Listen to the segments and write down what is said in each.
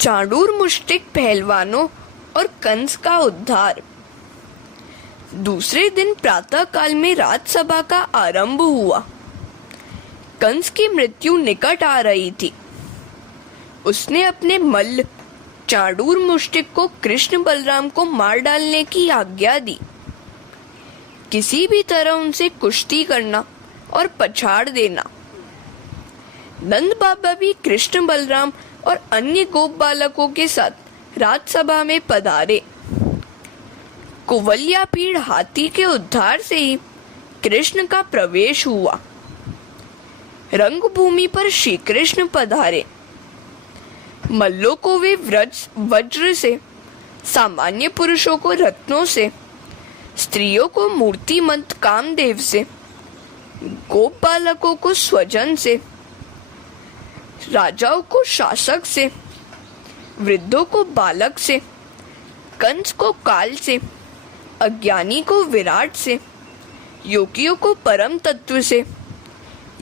चाणूर मुष्टिक पहलवानों और कंस का उद्धार। दूसरे दिन प्रातः काल में राजसभा का आरंभ हुआ। कंस की मृत्यु निकट आ रही थी। उसने अपने मल्ल चाणूर मुष्टिक को कृष्ण बलराम को मार डालने की आज्ञा दी। किसी भी तरह उनसे कुश्ती करना और पछाड़ देना। नंद बाबा भी कृष्ण बलराम और अन्य गोप बालकों के साथ राजसभा में पधारे। कुवल्या पीड़ हाथी के उद्धार से ही कृष्ण का प्रवेश हुआ। रंगभूमि पर श्री कृष्ण पधारे। मल्लों को वे वज्र से, सामान्य पुरुषों को रत्नों से, स्त्रियों को मूर्तिमंत कामदेव से, गोप बालकों को स्वजन से, राजाओं को शासक से, वृद्धों को बालक से, कंस को काल से, अज्ञानी को विराट से, योगियों को परम तत्व से,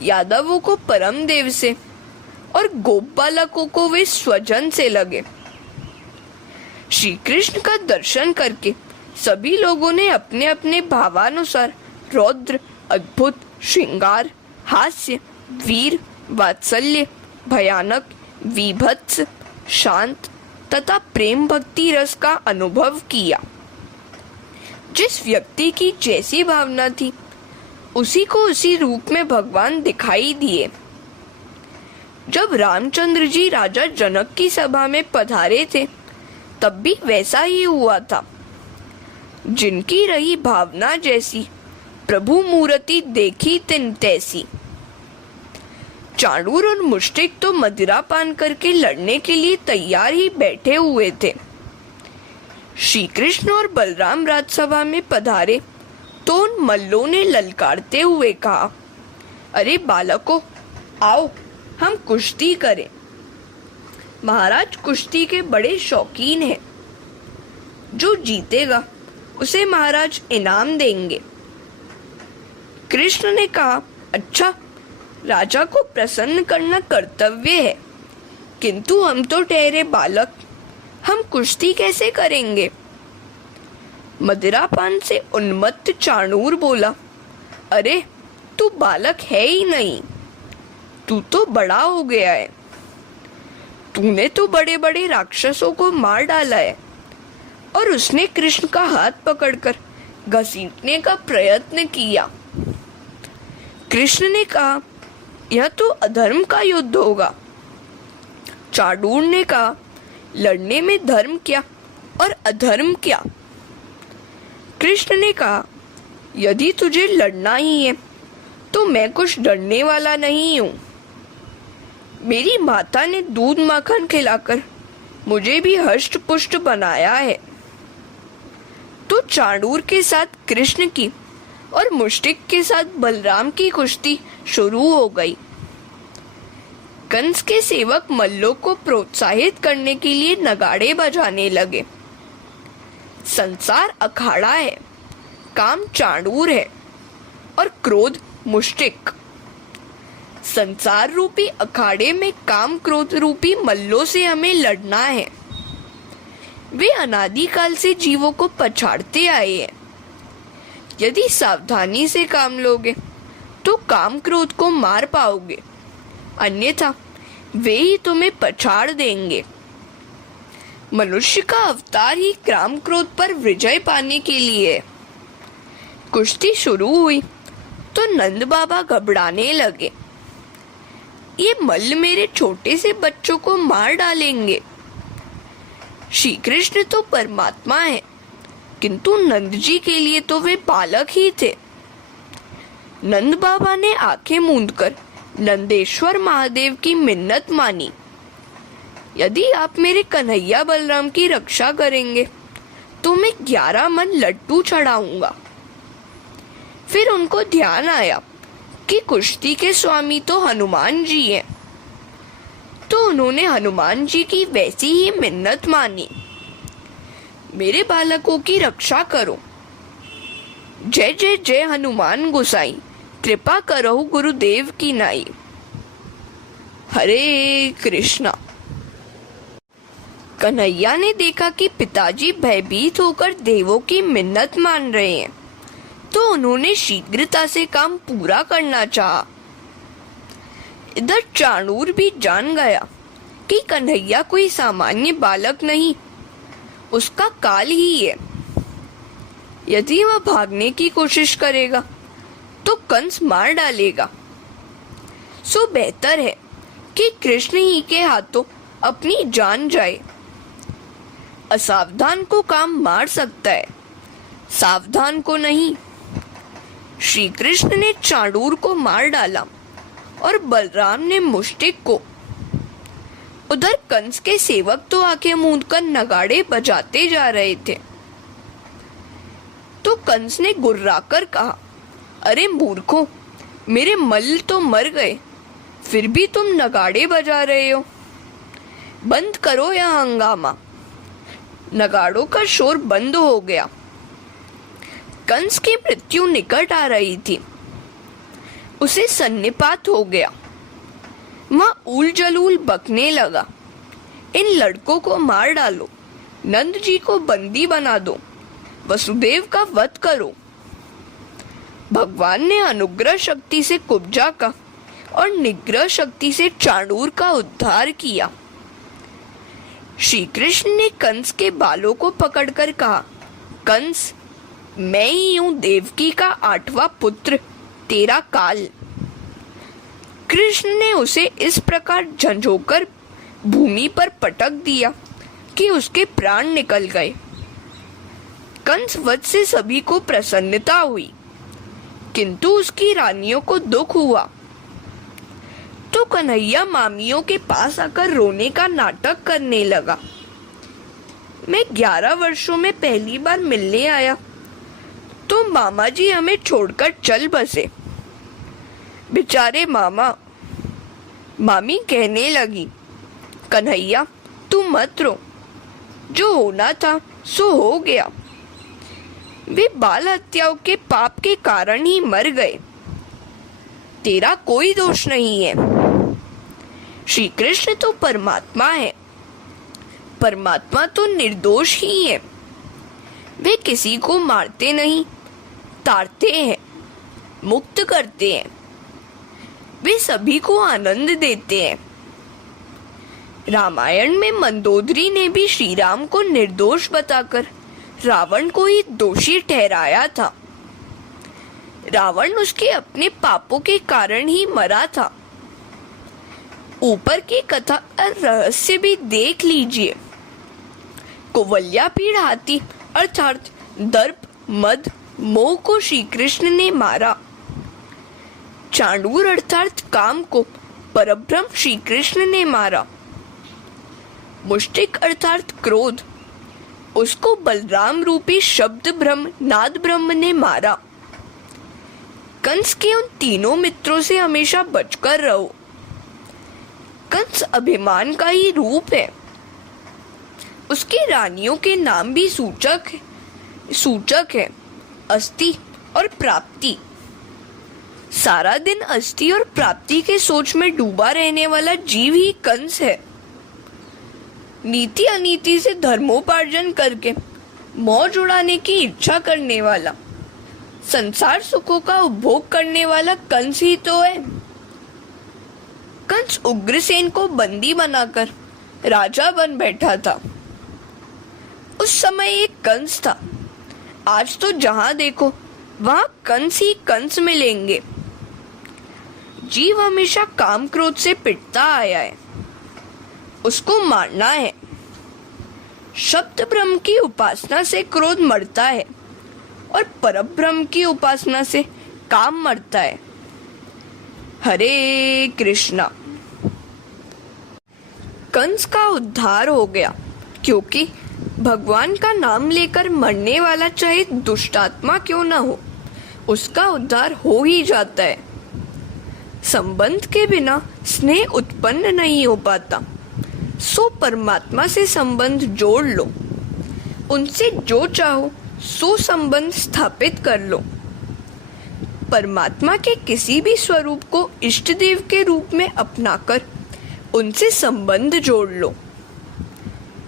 यादवों को परम देव से और गोप बालकों को वे स्वजन से लगे। श्री कृष्ण का दर्शन करके सभी लोगों ने अपने अपने भावानुसार रौद्र, अद्भुत, श्रृंगार, हास्य, वीर, वात्सल्य, भयानक, विभत्स, शांत तथा प्रेम भक्ति रस का अनुभव किया। जिस व्यक्ति की जैसी भावना थी उसी को उसी रूप में भगवान दिखाई दिए। जब रामचंद्र जी राजा जनक की सभा में पधारे थे तब भी वैसा ही हुआ था। जिनकी रही भावना जैसी, प्रभु मूर्ति देखी तिन तैसी। चाणूर और मुष्टिक तो मदिरा पान करके लड़ने के लिए तैयार ही बैठे हुए थे। श्री कृष्ण और बलराम राजसभा में पधारे तो उन मल्लों ने ललकारते हुए कहा, अरे बालकों, आओ हम कुश्ती करें। महाराज कुश्ती के बड़े शौकीन हैं। जो जीतेगा उसे महाराज इनाम देंगे। कृष्ण ने कहा, अच्छा, राजा को प्रसन्न करना कर्तव्य है, किंतु हम तो ठहरे बालक, हम कुश्ती कैसे करेंगे? मदिरापान से उन्मत्त चाणूर बोला, अरे तू बालक है ही नहीं, तू तो बड़ा हो गया है। तूने तो बड़े बड़े राक्षसों को मार डाला है। और उसने कृष्ण का हाथ पकड़कर घसीटने का प्रयत्न किया। कृष्ण ने कहा, यह तो अधर्म का युद्ध होगा। चाणूर ने कहा, लड़ने में धर्म क्या और अधर्म क्या? कृष्ण ने कहा, यदि तुझे लड़ना ही है तो मैं कुछ डरने वाला नहीं हूँ। मेरी माता ने दूध माखन खिलाकर मुझे भी हष्ट पुष्ट बनाया है। तो चाणूर के साथ कृष्ण की और मुष्टिक के साथ बलराम की कुश्ती शुरू हो गई। कंस के सेवक मल्लों को प्रोत्साहित करने के लिए नगाड़े बजाने लगे। संसार अखाड़ा है, काम चाणूर है और क्रोध मुष्टिक। संसार रूपी अखाड़े में काम क्रोध रूपी मल्लों से हमें लड़ना है। वे अनादिकाल से जीवों को पछाड़ते आए हैं। यदि सावधानी से काम लोगे तो काम क्रोध को मार पाओगे, अन्यथा वे ही तुम्हें पछाड़ देंगे। मनुष्य का अवतार ही काम क्रोध पर विजय पाने के लिए है। कुश्ती शुरू हुई तो नंद बाबा घबराने लगे। ये मल्ल मेरे छोटे से बच्चों को मार डालेंगे। श्री कृष्ण तो परमात्मा है, किंतु नंद जी के लिए तो वे बालक ही थे। नंद बाबा ने आंखें मूंदकर नंदेश्वर महादेव की मिन्नत मानी, यदि आप मेरे कन्हैया बलराम की रक्षा करेंगे तो मैं 11 मन लड्डू चढ़ाऊंगा। फिर उनको ध्यान आया कि कुश्ती के स्वामी तो हनुमान जी हैं, तो उन्होंने हनुमान जी की वैसी ही मिन्नत मानी, मेरे बालकों की रक्षा करो। जय जय जय हनुमान गोसाई, कृपा करो गुरुदेव की नाई। हरे कृष्णा। कन्हैया ने देखा कि पिताजी भयभीत होकर देवों की मिन्नत मान रहे हैं, तो उन्होंने शीघ्रता से काम पूरा करना चाहा। इधर चाणूर भी जान गया कि कन्हैया कोई सामान्य बालक नहीं, उसका काल ही है। यदि वह भागने की कोशिश करेगा तो कंस मार डालेगा। सो बेहतर है कि कृष्ण ही के हाथों अपनी जान जाए। असावधान को काम मार सकता है, सावधान को नहीं। श्री कृष्ण ने चाणूर को मार डाला और बलराम ने मुष्टिक को। उधर कंस के सेवक तो आंखें मूंद कर नगाड़े बजाते जा रहे थे। तो कंस ने गुर्राकर कहा, अरे मूर्खों, मेरे मल्ल तो मर गए, फिर भी तुम नगाड़े बजा रहे हो। बंद करो यह हंगामा। नगाड़ों का शोर बंद हो गया। कंस की मृत्यु निकट आ रही थी। उसे सन्निपात हो गया। वह ऊल जलूल बकने लगा, इन लड़कों को मार डालो, नंद जी को बंदी बना दो, वसुदेव का वध करो। भगवान ने अनुग्रह शक्ति से कुब्जा का और निग्रह शक्ति से चाणूर का उद्धार किया। श्री कृष्ण ने कंस के बालों को पकड़कर कहा, कंस, मैं ही हूं देवकी का 8वां पुत्र, तेरा काल। कृष्ण ने उसे इस प्रकार झंझोकर भूमि पर पटक दिया कि उसके प्राण निकल गए। कंस वध से सभी को प्रसन्नता हुई, किंतु उसकी रानियों को दुख हुआ। तो कन्हैया मामियों के पास आकर रोने का नाटक करने लगा। मैं 11 वर्षों में पहली बार मिलने आया तो मामा जी हमें छोड़कर चल बसे। बेचारे मामा। मामी कहने लगी, कन्हैया तू मत रो, जो होना था सो हो गया। वे बाल हत्याओं के पाप के कारण ही मर गए, तेरा कोई दोष नहीं है। श्री कृष्ण तो परमात्मा है, परमात्मा तो निर्दोष ही है। वे किसी को मारते नहीं, तारते हैं, मुक्त करते हैं। वे सभी को आनंद देते हैं। रामायण में मंदोदरी ने भी श्री राम को निर्दोष बताकर रावण को ही दोषी ठहराया था। रावण उसके अपने पापों के कारण ही मरा था। ऊपर की कथा का रहस्य भी देख लीजिए। कुवल्या पीड़ हाथी अर्थात दर्प, मद, मोह को श्री कृष्ण ने मारा। चाणूर अर्थात काम को परब्रह्म श्री कृष्ण ने मारा। मुष्टिक अर्थात क्रोध, उसको बलराम रूपी शब्द ब्रह्म नाद ब्रह्म ने मारा। कंस के उन तीनों मित्रों से हमेशा बचकर रहो। कंस अभिमान का ही रूप है। उसकी रानियों के नाम भी सूचक है अस्थि और प्राप्ति। सारा दिन अस्थि और प्राप्ति के सोच में डूबा रहने वाला जीव ही कंस है। नीति अनीति से धर्मोपार्जन करके मौज उड़ाने की इच्छा करने वाला, संसार सुखों का उपभोग करने वाला कंस ही तो है। कंस उग्रसेन को बंदी बनाकर राजा बन बैठा था। उस समय एक कंस था। आज तो जहां देखो वहां कंस ही कंस मिलेंगे। जीव हमेशा काम क्रोध से पिटता आया है, उसको मारना है। शब्द ब्रह्म की उपासना से क्रोध मरता है और परब्रह्म की उपासना से काम मरता है। हरे कृष्णा। कंस का उद्धार हो गया, क्योंकि भगवान का नाम लेकर मरने वाला चाहे दुष्टात्मा क्यों ना हो, उसका उद्धार हो ही जाता है। संबंध के बिना स्नेह उत्पन्न नहीं हो पाता। सो परमात्मा से संबंध जोड़ लो, उनसे जो चाहो सो संबंध स्थापित कर लो। परमात्मा के किसी भी स्वरूप को इष्ट देव के रूप में अपनाकर उनसे संबंध जोड़ लो।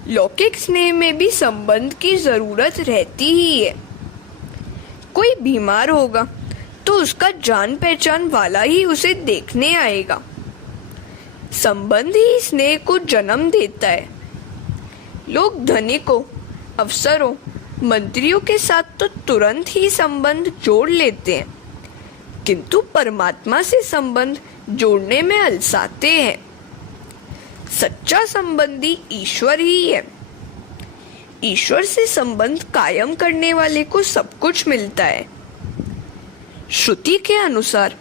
लौकिक स्नेह में भी संबंध की जरूरत रहती ही है। कोई बीमार होगा तो उसका जान पहचान वाला ही उसे देखने आएगा। संबंध ही स्नेह को जन्म देता है। लोग धनिकों, अफसरों, मंत्रियों के साथ तो तुरंत ही संबंध जोड़ लेते हैं, किंतु परमात्मा से संबंध जोड़ने में अलसाते हैं। सच्चा संबंधी ईश्वर ही है। ईश्वर से संबंध कायम करने वाले को सब कुछ मिलता है। श्रुति के अनुसार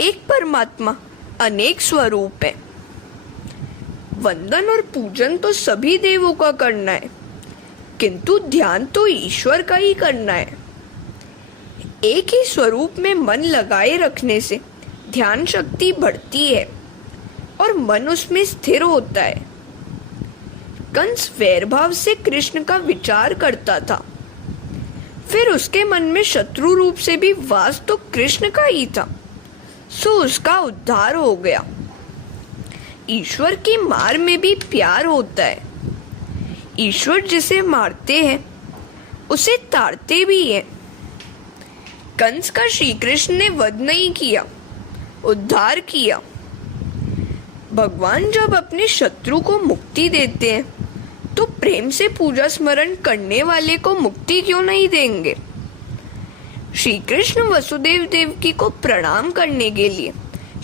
एक परमात्मा अनेक स्वरूप है। वंदन और पूजन तो सभी देवों का करना है, किंतु ध्यान तो ईश्वर का ही करना है। एक ही स्वरूप में मन लगाए रखने से ध्यान शक्ति बढ़ती है और मन उसमें स्थिर होता है। कंस वैरभाव से कृष्ण का विचार करता था, फिर उसके मन में शत्रु रूप से भी वास तो कृष्ण का ही था, सो उसका उद्धार हो गया। ईश्वर की मार में भी प्यार होता है। ईश्वर जिसे मारते हैं उसे ताड़ते भी हैं। कंस का श्री कृष्ण ने वध नहीं किया, उद्धार किया। भगवान जब अपने शत्रु को मुक्ति देते हैं तो प्रेम से पूजा स्मरण करने वाले को मुक्ति क्यों नहीं देंगे। श्री कृष्ण वसुदेव देवकी को प्रणाम करने के लिए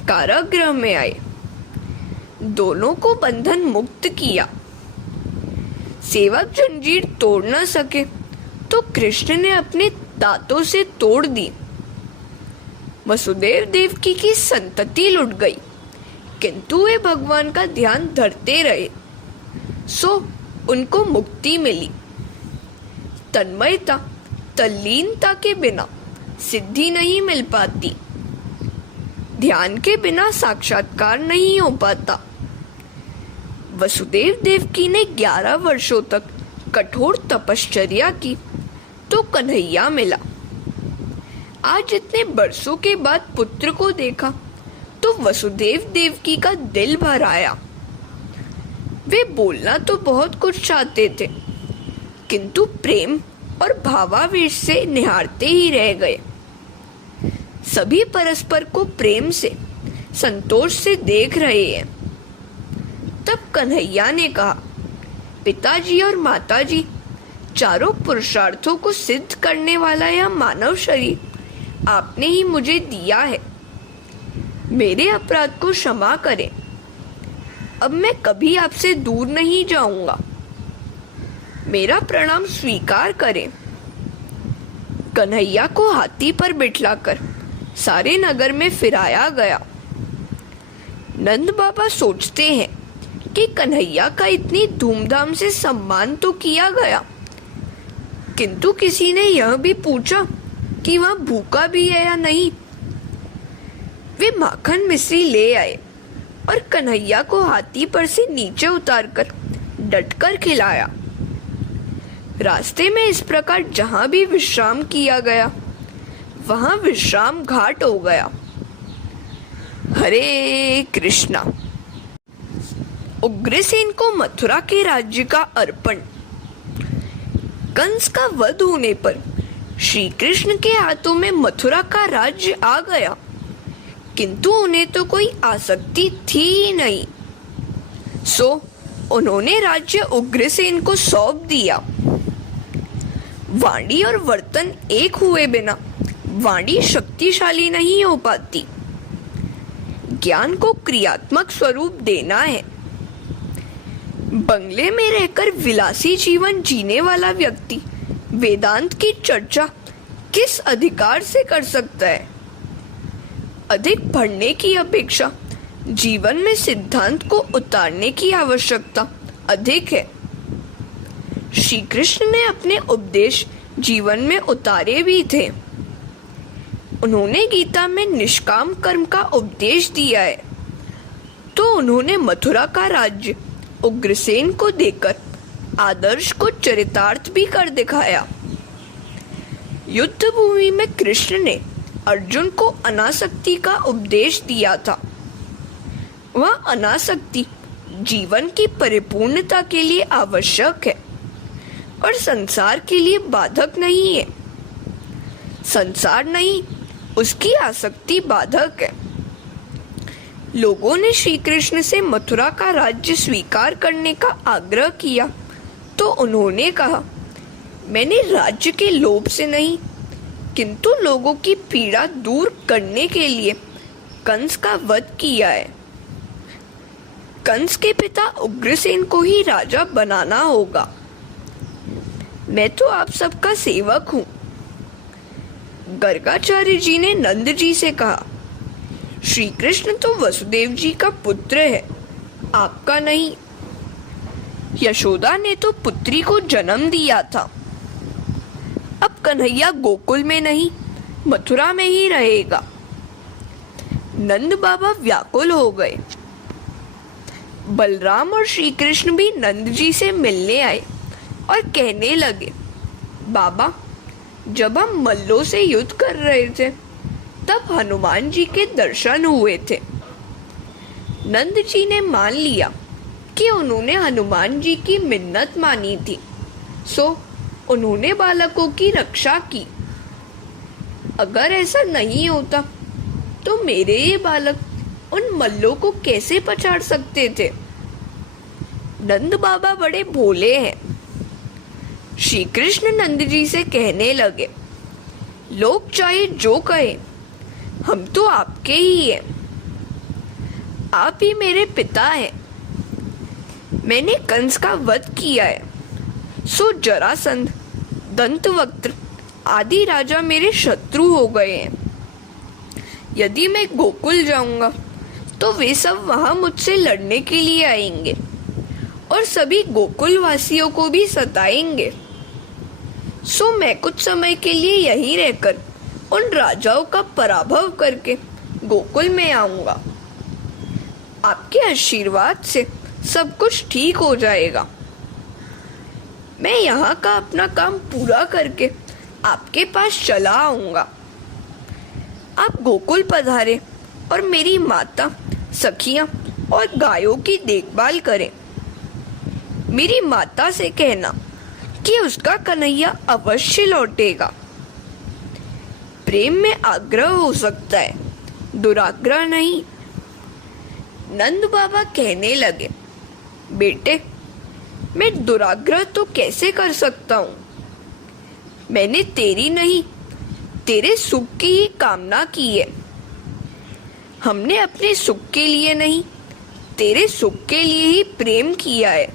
कारागृह में आए, दोनों को बंधन मुक्त किया। सेवक जंजीर तोड़ न सके तो कृष्ण ने अपने दांतों से तोड़ दी। वसुदेव देवकी की संतति लुट गई, किंतु वे भगवान का ध्यान धरते रहे, सो उनको मुक्ति मिली। तन्मयता, तल्लीनता के बिना सिद्धि नहीं मिल पाती। ध्यान के बिना साक्षात्कार नहीं हो पाता। वसुदेव देवकी ने 11 वर्षों तक कठोर तपश्चर्या की तो कन्हैया मिला। आज इतने बरसों के बाद पुत्र को देखा तो वसुदेव देवकी का दिल भर आया। वे बोलना तो बहुत कुछ चाहते थे, किंतु प्रेम और भावावेश से निहारते ही रह गए। सभी परस्पर को प्रेम से, संतोष से देख रहे हैं। तब कन्हैया ने कहा, पिताजी और माताजी, चारों पुरुषार्थों को सिद्ध करने वाला यह मानव शरीर आपने ही मुझे दिया है। मेरे अपराध को क्षमा करें। अब मैं कभी आपसे दूर नहीं जाऊंगा। मेरा प्रणाम स्वीकार करें। कन्हैया को हाथी पर बिठलाकर सारे नगर में फिराया गया। नंद बाबा सोचते हैं कि कन्हैया का इतनी धूमधाम से सम्मान तो किया गया, किंतु किसी ने यह भी पूछा कि वह भूखा भी है या नहीं। वे माखन मिश्री ले आए और कन्हैया को हाथी पर से नीचे उतारकर डटकर खिलाया। रास्ते में इस प्रकार जहां भी विश्राम किया गया वहां विश्राम घाट हो गया। हरे कृष्णा। उग्रसेन को मथुरा के राज्य का अर्पण। कंस का वध होने पर श्री कृष्ण के हाथों में मथुरा का राज्य आ गया, किंतु उन्हें तो कोई आसक्ति थी ही नहीं, सो उन्होंने राज्य उग्रसेन को सौंप दिया। वाणी और वर्तन एक हुए बिना वाणी शक्तिशाली नहीं हो पाती। ज्ञान को क्रियात्मक स्वरूप देना है। बंगले में रहकर विलासी जीवन जीने वाला व्यक्ति वेदांत की चर्चा किस अधिकार से कर सकता है। अधिक पढ़ने की अपेक्षा जीवन में सिद्धांत को उतारने की आवश्यकता अधिक है। श्री कृष्ण ने अपने उपदेश जीवन में उतारे भी थे। उन्होंने गीता में निष्काम कर्म का उपदेश दिया है, तो उन्होंने मथुरा का राज्य उग्रसेन को देकर आदर्श को चरितार्थ भी कर दिखाया। युद्ध भूमि में कृष्ण ने अर्जुन को अनासक्ति का उपदेश दिया था। वह अनासक्ति जीवन की परिपूर्णता के लिए आवश्यक है और संसार के लिए बाधक नहीं है। संसार नहीं, उसकी आसक्ति बाधक है। लोगों ने श्री कृष्ण से मथुरा का राज्य स्वीकार करने का आग्रह किया तो उन्होंने कहा, मैंने राज्य के लोभ से नहीं किंतु लोगों की पीड़ा दूर करने के लिए कंस का वध किया है। कंस के पिता उग्रसेन को ही राजा बनाना होगा। मैं तो आप सबका सेवक हूँ। गर्गाचार्य जी ने नंद जी से कहा, श्री कृष्ण तो वसुदेव जी का पुत्र है, आपका नहीं। यशोदा ने तो पुत्री को जन्म दिया था। अब कन्हैया गोकुल में नहीं, मथुरा में ही रहेगा। नंद बाबा व्याकुल हो गए। बलराम और श्री कृष्ण भी नंद जी से मिलने आए और कहने लगे, बाबा, जब हम मल्लों से युद्ध कर रहे थे तब हनुमान जी के दर्शन हुए थे। नंद जी ने मान लिया कि उन्होंने हनुमान जी की मिन्नत मानी थी, सो उन्होंने बालकों की रक्षा की। अगर ऐसा नहीं होता तो मेरे ये बालक उन मल्लों को कैसे पछाड़ सकते थे। नंद बाबा बड़े भोले हैं। श्री कृष्ण नंद जी से कहने लगे, लोग चाहे जो कहे, हम तो आपके ही हैं। आप ही मेरे पिता हैं। मैंने कंस का वध किया है, सो जरासंध, दंतवक्त्र आदि राजा मेरे शत्रु हो गए हैं। यदि मैं गोकुल जाऊंगा तो वे सब वहां मुझसे लड़ने के लिए आएंगे और सभी गोकुल वासियों को भी सताएंगे। सो मैं कुछ समय के लिए यहीं रहकर उन राजाओं का पराभव करके गोकुल में आऊंगा। आपके आशीर्वाद से सब कुछ ठीक हो जाएगा। मैं यहाँ का अपना काम पूरा करके आपके पास चला आऊंगा। आप गोकुल पधारे और मेरी माता, सखियां और गायों की देखभाल करें। मेरी माता से कहना कि उसका कन्हैया अवश्य लौटेगा। प्रेम में आग्रह हो सकता है, दुराग्रह नहीं। नंद बाबा कहने लगे, बेटे, मैं दुराग्रह तो कैसे कर सकता हूँ। मैंने तेरी नहीं, तेरे सुख की ही कामना की है। हमने अपने सुख के लिए नहीं, तेरे सुख के लिए ही प्रेम किया है।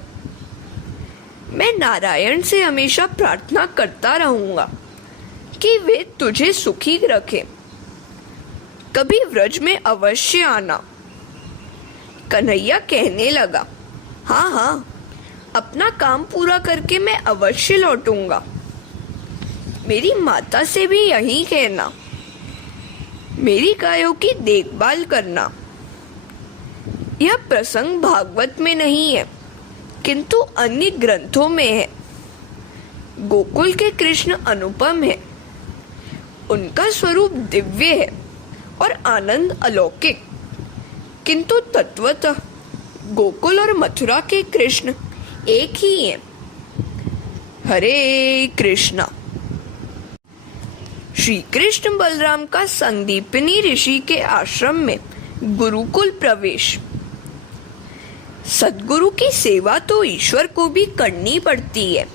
मैं नारायण से हमेशा प्रार्थना करता रहूंगा कि वे तुझे सुखी रखें। कभी व्रज में अवश्य आना। कन्हैया कहने लगा, हाँ हाँ, अपना काम पूरा करके मैं अवश्य लौटूंगा। मेरी माता से भी यही कहना। मेरी गायों की देखभाल करना। यह प्रसंग भागवत में नहीं है किंतु अन्य ग्रंथों में है। गोकुल के कृष्ण अनुपम है। उनका स्वरूप दिव्य है और आनंद अलौकिक, किंतु तत्वतः गोकुल और मथुरा के कृष्ण एक ही हैं। हरे कृष्णा। श्री कृष्ण बलराम का संदीपनी ऋषि के आश्रम में गुरुकुल प्रवेश। सद्गुरु की सेवा तो ईश्वर को भी करनी पड़ती है।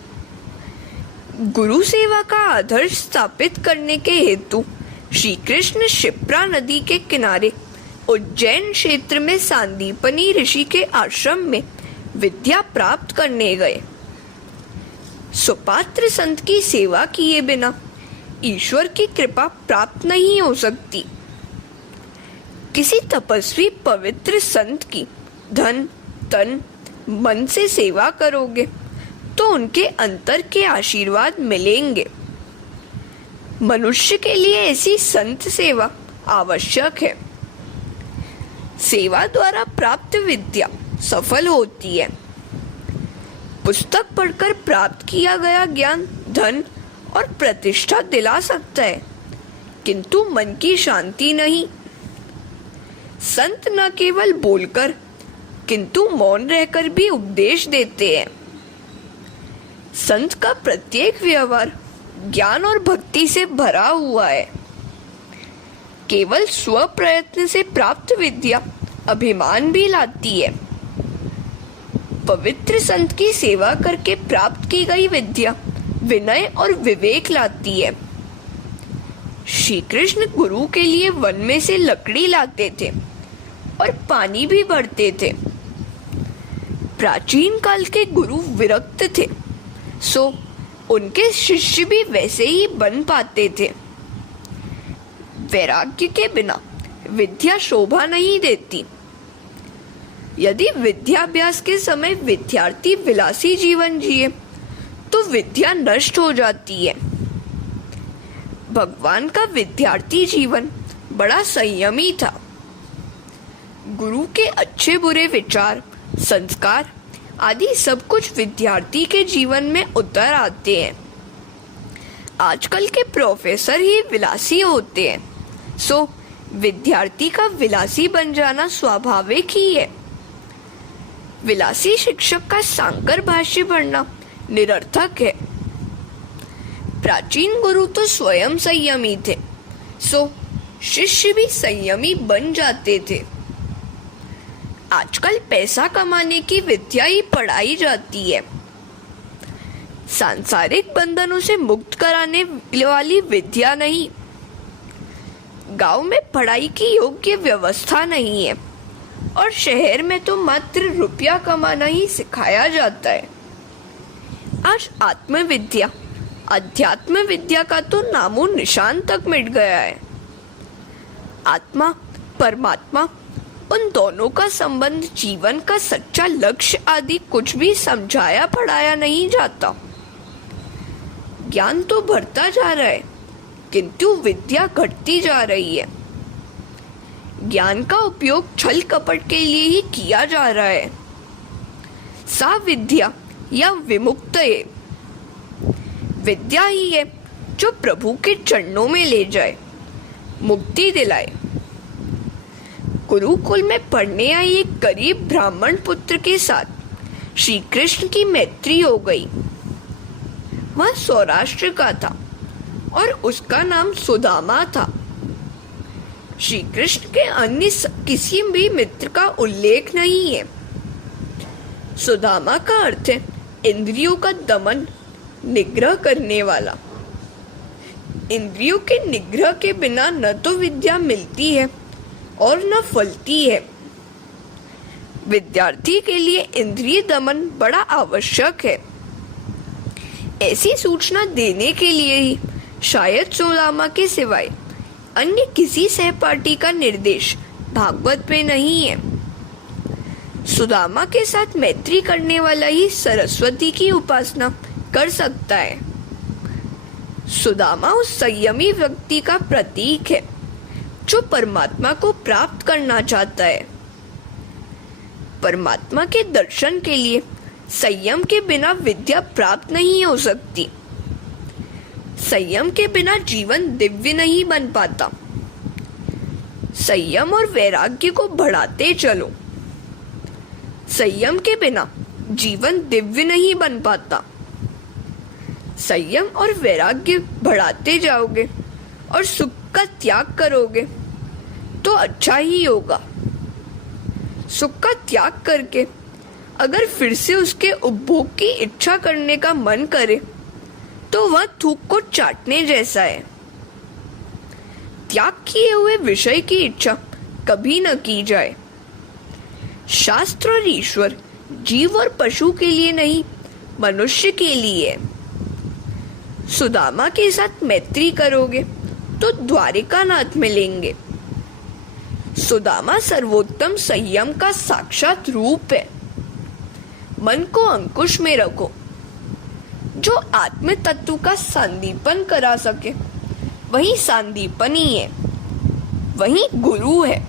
गुरु सेवा का आदर्श स्थापित करने के हेतु श्री कृष्ण क्षिप्रा नदी के किनारे उज्जैन क्षेत्र में सांदीपनी ऋषि के आश्रम में विद्या प्राप्त करने गए। सुपात्र संत की सेवा किए बिना ईश्वर की कृपा प्राप्त नहीं हो सकती। किसी तपस्वी पवित्र संत की धन, तन, मन से सेवा करोगे तो उनके अंतर के आशीर्वाद मिलेंगे। मनुष्य के लिए ऐसी संत सेवा आवश्यक है। सेवा द्वारा प्राप्त विद्या सफल होती है। पुस्तक पढ़कर प्राप्त किया गया ज्ञान धन और प्रतिष्ठा दिला सकता है, किंतु मन की शांति नहीं। संत न केवल बोलकर किंतु मौन रहकर भी उपदेश देते हैं। संत का प्रत्येक व्यवहार ज्ञान और भक्ति से भरा हुआ है। केवल स्व प्रयत्न से प्राप्त विद्या अभिमान भी लाती है। पवित्र संत की सेवा करके प्राप्त की गई विद्या विनय और विवेक लाती है। श्री कृष्ण गुरु के लिए वन में से लकड़ी लाते थे और पानी भी भरते थे। प्राचीन काल के गुरु विरक्त थे, सो उनके शिष्य भी वैसे ही बन पाते थे। वैराग्य के बिना विद्या शोभा नहीं देती। यदि विद्याभ्यास के समय विद्यार्थी विलासी जीवन जिए तो विद्या नष्ट हो जाती है। भगवान का विद्यार्थी जीवन बड़ा संयमी था। गुरु के अच्छे बुरे विचार, संस्कार आदि सब कुछ विद्यार्थी के जीवन में उतर आते हैं। आजकल के प्रोफेसर ही विलासी होते हैं, सो विद्यार्थी का विलासी बन जाना स्वाभाविक ही है। विलासी शिक्षक का सांकर भाष्य पढ़ना निरर्थक है। प्राचीन गुरु तो स्वयं संयमी थे, सो शिष्य भी संयमी बन जाते थे। आजकल पैसा कमाने की विद्या ही पढ़ाई जाती है। सांसारिक बंधनों से मुक्त कराने वाली विद्या नहीं। गांव में पढ़ाई की योग्य व्यवस्था नहीं है और शहर में तो मात्र रुपया कमाना ही सिखाया जाता है। आज आत्मविद्या, अध्यात्म विद्या का तो नामो निशान तक मिट गया है। आत्मा, परमात्मा, उन दोनों का संबंध, जीवन का सच्चा लक्ष्य आदि कुछ भी समझाया पढ़ाया नहीं जाता। ज्ञान तो बढ़ता जा रहा है, किंतु विद्या घटती जा रही है। ज्ञान का उपयोग छल कपट के लिए ही किया जा रहा है। सा विद्या या विमुक्त है। विद्या ही है जो प्रभु के चरणों में ले जाए, मुक्ति दिलाए। गुरुकुल में पढ़ने आई एक गरीब ब्राह्मण पुत्र के साथ श्री कृष्ण की मैत्री हो गई। वह सौराष्ट्र का था और उसका नाम सुदामा था। श्री कृष्ण के अन्य किसी भी मित्र का उल्लेख नहीं है। सुदामा का अर्थ है इंद्रियों का दमन, निग्रह करने वाला। इंद्रियों के निग्रह के बिना न तो विद्या मिलती है और न फलती है। विद्यार्थी के लिए इंद्रिय दमन बड़ा आवश्यक है। ऐसी सूचना देने के लिए ही शायद सुदामा के सिवाय अन्य किसी सहपाठी का निर्देश भागवत में नहीं है। सुदामा के साथ मैत्री करने वाला ही सरस्वती की उपासना कर सकता है। सुदामा उस संयमी व्यक्ति का प्रतीक है जो परमात्मा को प्राप्त करना चाहता है। परमात्मा के दर्शन के लिए संयम के बिना विद्या प्राप्त नहीं हो सकती। संयम के बिना जीवन दिव्य नहीं बन पाता। संयम और वैराग्य को बढ़ाते चलो। संयम के बिना जीवन दिव्य नहीं बन पाता। संयम और वैराग्य बढ़ाते जाओगे और सुख का त्याग करोगे तो अच्छा ही होगा। सुख का त्याग करके अगर फिर से उसके उपभोग की इच्छा करने का मन करे तो वह थूक को चाटने जैसा है। त्याग किए हुए विषय की इच्छा कभी न की जाए। शास्त्र और ईश्वर जीव और पशु के लिए नहीं, मनुष्य के लिए है। सुदामा के साथ मैत्री करोगे तो द्वारिकानाथ मिलेंगे। सुदामा सर्वोत्तम संयम का साक्षात रूप है। मन को अंकुश में रखो। जो आत्म तत्व का संदीपन करा सके वही संदीपन ही है, वही गुरु है।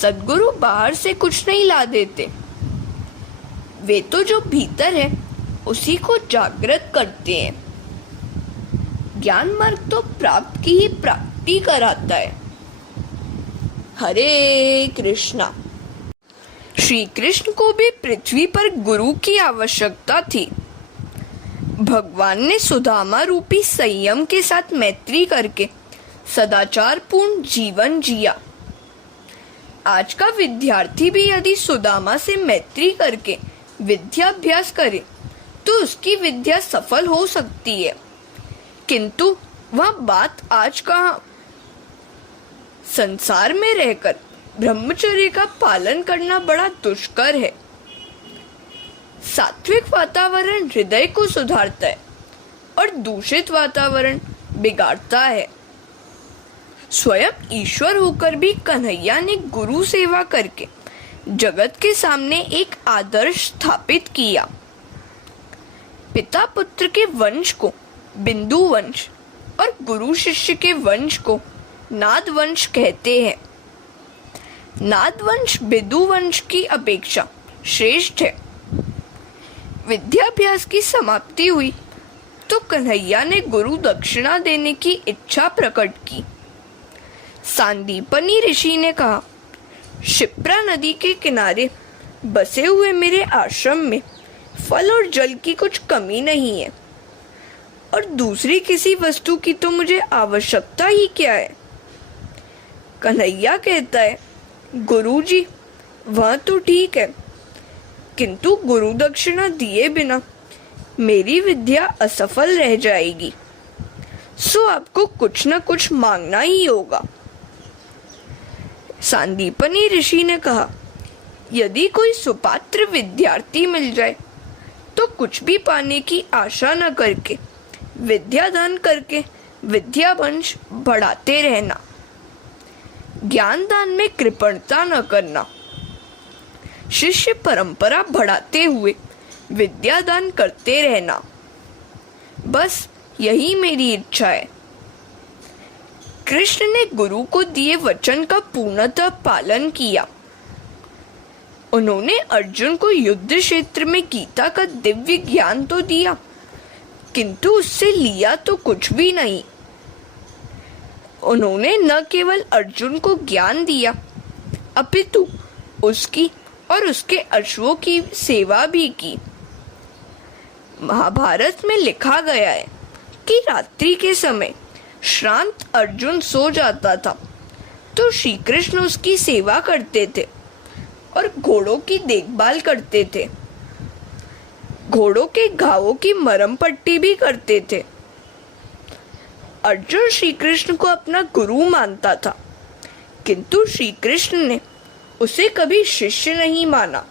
सद्गुरु बाहर से कुछ नहीं ला देते, वे तो जो भीतर है उसी को जागृत करते हैं। ज्ञान मार्ग तो प्राप्त की ही प्राप्ति कराता है। हरे कृष्णा। श्री कृष्ण को भी पृथ्वी पर गुरु की आवश्यकता थी। भगवान ने सुदामा रूपी संयम के साथ मैत्री करके सदाचार पूर्ण जीवन जिया। आज का विद्यार्थी भी यदि सुदामा से मैत्री करके विद्याभ्यास करे तो उसकी विद्या सफल हो सकती है, किंतु वह बात आज कहाँ। संसार में रहकर ब्रह्मचर्य का पालन करना बड़ा दुष्कर है। सात्विक वातावरण हृदय को सुधारता है और दूषित वातावरण बिगाड़ता है। स्वयं ईश्वर होकर भी कन्हैया ने गुरु सेवा करके जगत के सामने एक आदर्श स्थापित किया। पिता पुत्र के वंश को बिंदु वंश और गुरु शिष्य के वंश को नाद वंश कहते हैं। नाद वंश बिंदु वंश की अपेक्षा श्रेष्ठ है। विद्याभ्यास की समाप्ति हुई तो कन्हैया ने गुरु दक्षिणा देने की इच्छा प्रकट की। सांदीपनी ऋषि ने कहा, क्षिप्रा नदी के किनारे बसे हुए मेरे आश्रम में फल और जल की कुछ कमी नहीं है, और दूसरी किसी वस्तु की तो मुझे आवश्यकता ही क्या है। कन्हैया कहता है, गुरुजी वह तो ठीक है, किंतु गुरु दक्षिणा दिए बिना मेरी विद्या असफल रह जाएगी, सो आपको कुछ न कुछ मांगना ही होगा। सांदीपनी ऋषि ने कहा, यदि कोई सुपात्र विद्यार्थी मिल जाए तो कुछ भी पाने की आशा न करके विद्या दान करके विद्या वंश बढ़ाते रहना। ज्ञान दान में कृपणता न करना। शिष्य परंपरा बढ़ाते हुए विद्या दान करते रहना। बस यही मेरी इच्छा है। कृष्ण ने गुरु को दिए वचन का पूर्णतः पालन किया। उन्होंने अर्जुन को युद्ध क्षेत्र में गीता का दिव्य ज्ञान तो दिया, किंतु उससे लिया तो कुछ भी नहीं। उन्होंने न केवल अर्जुन को ज्ञान दिया, अपितु उसकी और उसके अश्वों की सेवा भी की। महाभारत में लिखा गया है कि रात्रि के समय श्रांत अर्जुन सो जाता था तो श्री कृष्ण उसकी सेवा करते थे और घोड़ों की देखभाल करते थे। घोड़ों के घावों की मरहम पट्टी भी करते थे। अर्जुन श्री कृष्ण को अपना गुरु मानता था, किंतु श्री कृष्ण ने उसे कभी शिष्य नहीं माना,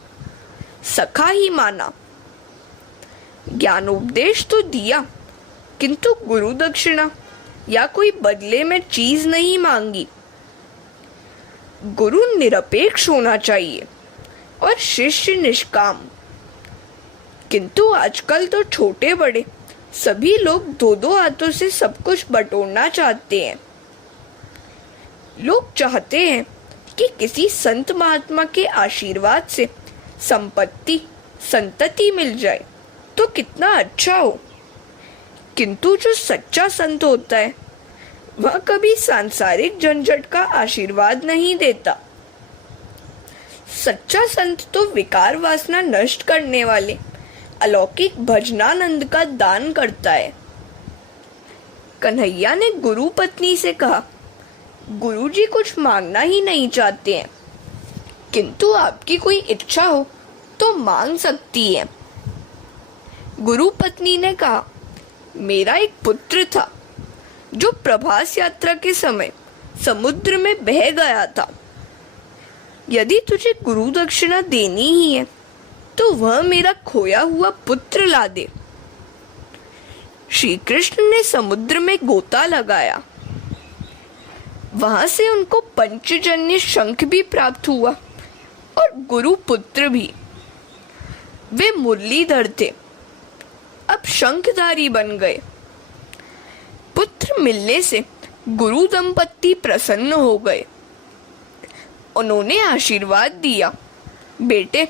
सखा ही माना। ज्ञानोपदेश तो दिया, किंतु गुरु दक्षिणा या कोई बदले में चीज नहीं मांगी। गुरु निरपेक्ष होना चाहिए और शिष्य निष्काम। किंतु आजकल तो छोटे बड़े सभी लोग दो दो हाथों से सब कुछ बटोरना चाहते हैं। लोग चाहते हैं कि किसी संत महात्मा के आशीर्वाद से संपत्ति संतति मिल जाए तो कितना अच्छा हो, किंतु जो सच्चा संत होता है वह कभी सांसारिक झंझट का आशीर्वाद नहीं देता। सच्चा संत तो विकार वासना नष्ट करने वाले अलौकिक भजनानंद का दान करता है। कन्हैया ने गुरु पत्नी से कहा, गुरुजी कुछ मांगना ही नहीं चाहते हैं, किंतु आपकी कोई इच्छा हो तो मांग सकती है। गुरु पत्नी ने कहा, मेरा एक पुत्र था जो प्रभास यात्रा के समय समुद्र में बह गया था। यदि तुझे गुरु दक्षिणा देनी ही है तो वह मेरा खोया हुआ पुत्र ला दे। श्री कृष्ण ने समुद्र में गोता लगाया। वहां से उनको पंचजन्य शंख भी प्राप्त हुआ और गुरु पुत्र भी। वे मुरलीधर थे, अब शंखधारी बन गए। पुत्र मिलने से गुरु दंपत्ति प्रसन्न हो गए। उन्होंने आशीर्वाद दिया, बेटे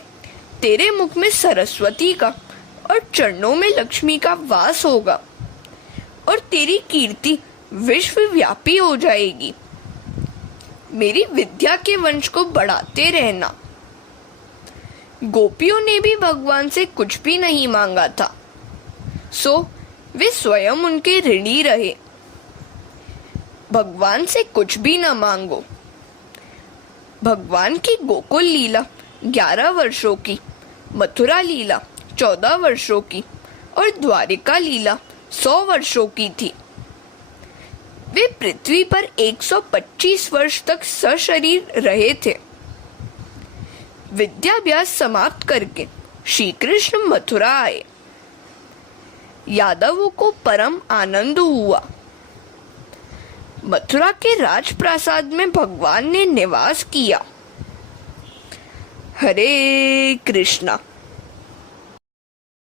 तेरे मुख में सरस्वती का और चरणों में लक्ष्मी का वास होगा और तेरी कीर्ति विश्वव्यापी हो जाएगी। मेरी विद्या के वंश को बढ़ाते रहना। गोपियों ने भी भगवान से कुछ भी नहीं मांगा था, सो वे स्वयं उनके ऋणी रहे। भगवान से कुछ भी न मांगो। भगवान की गोकुल लीला 11 वर्षों की, मथुरा लीला 14 वर्षों की और द्वारिका लीला 100 वर्षों की थी। वे पृथ्वी पर 125 वर्ष तक सशरीर रहे थे। विद्याभ्यास समाप्त करके श्री कृष्ण मथुरा आए। यादवों को परम आनंद हुआ। मथुरा के राजप्रासाद में भगवान ने निवास किया। हरे कृष्णा।